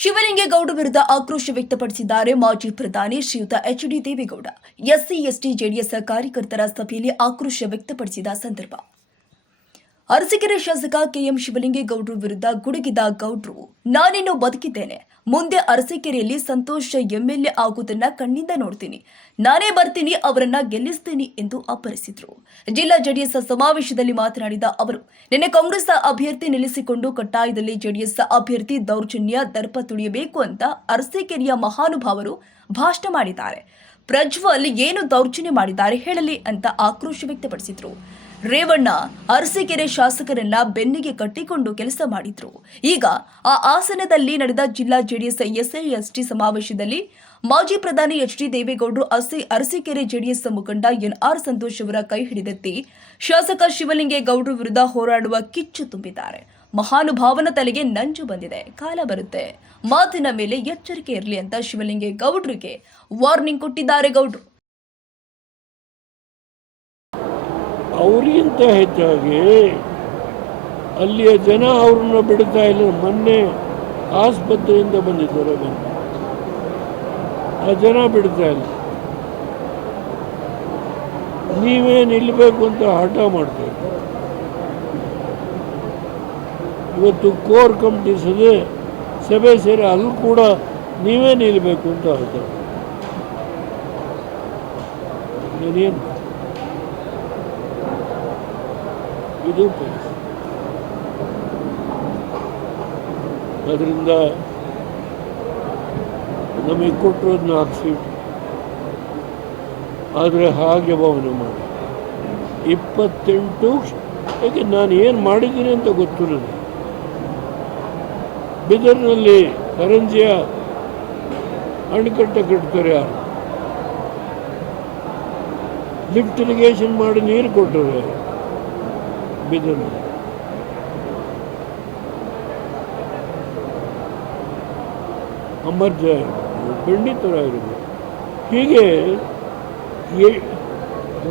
ಶಿವಲಿಂಗೇಗೌಡ ವಿರುದ್ಧ ಆಕ್ರೋಶ ವ್ಯಕ್ತಪಡಿಸಿದ್ದಾರೆ ಮಾಜಿ ಪ್ರಧಾನಿ ಶ್ರೀಯುತ H D Deve Gowda. SC, ST, JDS ಕಾರ್ಯಕರ್ತರ ಸಭೆಯಲ್ಲಿ ಆಕ್ರೋಶ ವ್ಯಕ್ತಪಡಿಸಿದ ಸಂದರ್ಭ. ಅರಸೀಕೆರೆ ಶಾಸಕ ಕೆಎಂ ಶಿವಲಿಂಗೇಗೌಡರು ವಿರುದ್ಧ ಗುಡುಗಿದ ಗೌಡ್ರು, ನಾನಿನ್ನು ಬದುಕಿದ್ದೇನೆ. ಮುಂದೆ ಅರಸೀಕೆರೆಯಲ್ಲಿ ಸಂತೋಷ ಎಂಎಲ್ಎ ಆಗುವುದನ್ನ ಕಣ್ಣಿಂದ ನೋಡ್ತೀನಿ. ನಾನೇ ಬರ್ತೀನಿ, ಅವರನ್ನ ಗೆಲ್ಲಿಸ್ತೀನಿ ಎಂದು ಅಪ್ಪರಿಸಿದ್ರು. ಜಿಲ್ಲಾ ಜೆಡಿಎಸ್ ಸಮಾವೇಶದಲ್ಲಿ ಮಾತನಾಡಿದ ಅವರು, ನಿನ್ನೆ ಕಾಂಗ್ರೆಸ್ ಅಭ್ಯರ್ಥಿ ನಿಲ್ಲಿಸಿಕೊಂಡು ಕಟ್ಟಾಯದಲ್ಲಿ ಜೆಡಿಎಸ್ ಅಭ್ಯರ್ಥಿ ದೌರ್ಜನ್ಯ, ದರ್ಪ ತುಳಿಯಬೇಕು ಅಂತ ಅರಸೀಕೆರೆಯ ಮಹಾನುಭಾವರು ಭಾಷಣ ಮಾಡಿದ್ದಾರೆ. ಪ್ರಜ್ವಲ್ ಏನು ದೌರ್ಜನ್ಯ ಮಾಡಿದ್ದಾರೆ ಹೇಳಲಿ ಅಂತ ಆಕ್ರೋಶ ವ್ಯಕ್ತಪಡಿಸಿದ್ರು. ರೇವಣ್ಣ ಅರಸೀಕೆರೆ ಶಾಸಕರನ್ನ ಬೆನ್ನಿಗೆ ಕಟ್ಟಿಕೊಂಡು ಕೆಲಸ ಮಾಡಿದ್ರು. ಈಗ ಆ ಆಸನದಲ್ಲಿ ನಡೆದ ಜಿಲ್ಲಾ ಜೆಡಿಎಸ್ ಎಸ್ಐ ಎಸ್ಟಿ ಸಮಾವೇಶದಲ್ಲಿ ಮಾಜಿ ಪ್ರಧಾನಿ ಎಚ್ ಡಿ ದೇವೇಗೌಡರು ಅಸಿ ಅರಸೀಕೆರೆ ಜೆಡಿಎಸ್ ಮುಖಂಡ ಎನ್ಆರ್ ಸಂತೋಷ್ ಅವರ ಕೈ ಹಿಡಿದೆತ್ತಿ ಶಾಸಕ ಶಿವಲಿಂಗೇಗೌಡರು ವಿರುದ್ಧ ಹೋರಾಡುವ ಕಿಚ್ಚು ತುಂಬಿದ್ದಾರೆ. ಮಹಾನುಭಾವನ ತಲೆಗೆ ನಂಜು ಬಂದಿದೆ. ಕಾಲ ಬರುತ್ತೆ. ಮಾತಿನ ಮೇಲೆ ಎಚ್ಚರಿಕೆ ಇರಲಿ ಅಂತ ಶಿವಲಿಂಗೇಗೌಡರಿಗೆ ವಾರ್ನಿಂಗ್ ಕೊಟ್ಟಿದ್ದಾರೆ ಗೌಡ್ರು. ಅವರಿಗಿಂತ ಹೆಚ್ಚಾಗಿ ಅಲ್ಲಿಯ ಜನ ಅವ್ರನ್ನ ಬಿಡ್ತಾ ಇಲ್ಲ. ಮೊನ್ನೆ ಆಸ್ಪತ್ರೆಯಿಂದ ಬಂದಿದ್ದಾರೆ ಬಂದು ಆ ಜನ ಬಿಡ್ತಾ ಇಲ್ಲ. ನೀವೇ ನಿಲ್ಲಬೇಕು ಅಂತ ಹಠ ಮಾಡ್ತಾರೆ ಇವತ್ತು ಕೋರ್ ಕಮಿಟಿ ಸಭೆ ಸಭೆ ಸೇರಿ ಅಲ್ಲಿ ಕೂಡ ನೀವೇ ನಿಲ್ಲಬೇಕು ಅಂತ ಹೇಳ್ತಾರೆ ಇನ್ನೇನು ಇದು ಅದರಿಂದ ನಮಗೆ ನಾಲ್ಕು ಸೀಟ್ ಆದರೆ ಹಾಗೆ ಭಾವನೆ ಮಾಡಿ. ಇಪ್ಪತ್ತೆಂಟು ಯಾಕೆ ನಾನು ಏನು ಮಾಡಿದ್ದೀನಿ ಅಂತ ಗೊತ್ತು ನನಗೆ ಬಿದರ್ನಲ್ಲಿ ಕರಂಜಿಯ ಅಣೆಕಟ್ಟೆ ಕಟ್ತಾರೆ ಯಾರು? ಲಿಫ್ಟ್ ಇರಿಗೇಷನ್ ಮಾಡಿ ನೀರು ಕೊಟ್ಟರು ಯಾರು? ಬಿದರ್ನಲ್ಲಿ ಇರ್ಬೋದು ಪಂಡಿತರ ಇರ್ಬೋದು ಹೀಗೆ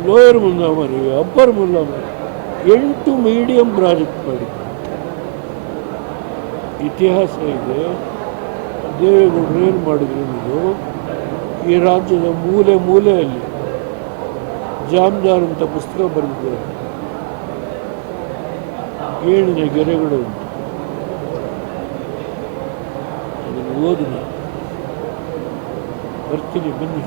ಲೋಯರ್ ಮುಂದಾಮರಿ ಅಪ್ಪರ್ ಮುಲ್ಲಾಮರಿ, ಎಂಟು ಮೀಡಿಯಂ ಪ್ರಾಜೆಕ್ಟ್ ಮಾಡಿದ್ದಾರೆ ಇತಿಹಾಸ ಇದೆ. ದೇವೇಗೌಡರು ಏನು ಮಾಡಿದ್ರು ನೀವು ಈ ರಾಜ್ಯದ ಮೂಲೆ ಮೂಲೆಯಲ್ಲಿ ಜಾಮ್ದಾರ್ ಅಂತ ಪುಸ್ತಕ ಬರೆದಿದ್ದಾರೆ. ಏಳಿನ ಗೆರೆಗಳು ಅದನ್ನು ಓದಿ. ಬರ್ತೀನಿ, ಬನ್ನಿ.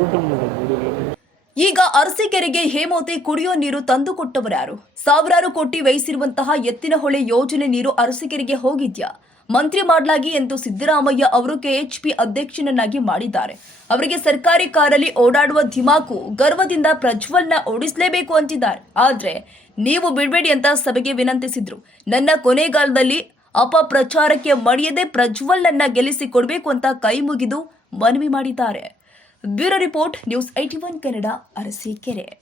ಊಟ ಮಾಡೋಣ ಈಗ ಅರಸೀಕೆರೆಗೆ ಹೇಮೋತೆ ಕುಡಿಯೋ ನೀರು ತಂದುಕೊಟ್ಟವರ್ಯಾರು ಸಾವಿರಾರು ಕೋಟಿ ವಹಿಸಿರುವಂತಹ ಎತ್ತಿನಹೊಳೆ ಯೋಜನೆ ನೀರು ಅರಸೀಕೆರೆಗೆ ಹೋಗಿದ್ಯಾ? ಮಂತ್ರಿ ಮಾಡಲಾಗಿ ಎಂದು ಸಿದ್ದರಾಮಯ್ಯ ಅವರು ಕೆಎಚ್ಪಿ ಅಧ್ಯಕ್ಷನನ್ನಾಗಿ ಮಾಡಿದ್ದಾರೆ. ಅವರಿಗೆ ಸರ್ಕಾರಿ ಕಾರಲ್ಲಿ ಓಡಾಡುವ ಧಿಮಾಕು ಗರ್ವದಿಂದ ಪ್ರಜ್ವಲ್ನ ಓಡಿಸಲೇಬೇಕು ಅಂತಿದ್ದಾರೆ. ಆದ್ರೆ ನೀವು ಬಿಡಬೇಡಿ ಅಂತ ಸಭೆಗೆ ವಿನಂತಿಸಿದ್ರು. ನನ್ನ ಕೊನೆಗಾಲದಲ್ಲಿ ಅಪಪ್ರಚಾರಕ್ಕೆ ಮಣಿಯದೆ ಪ್ರಜ್ವಲ್ನನ್ನ ಗೆಲ್ಲಿಸಿಕೊಡ್ಬೇಕು ಅಂತ ಕೈ ಮುಗಿದು ಮನವಿ ಮಾಡಿದ್ದಾರೆ. Bureau report, news IT one Kannada, Arsikere.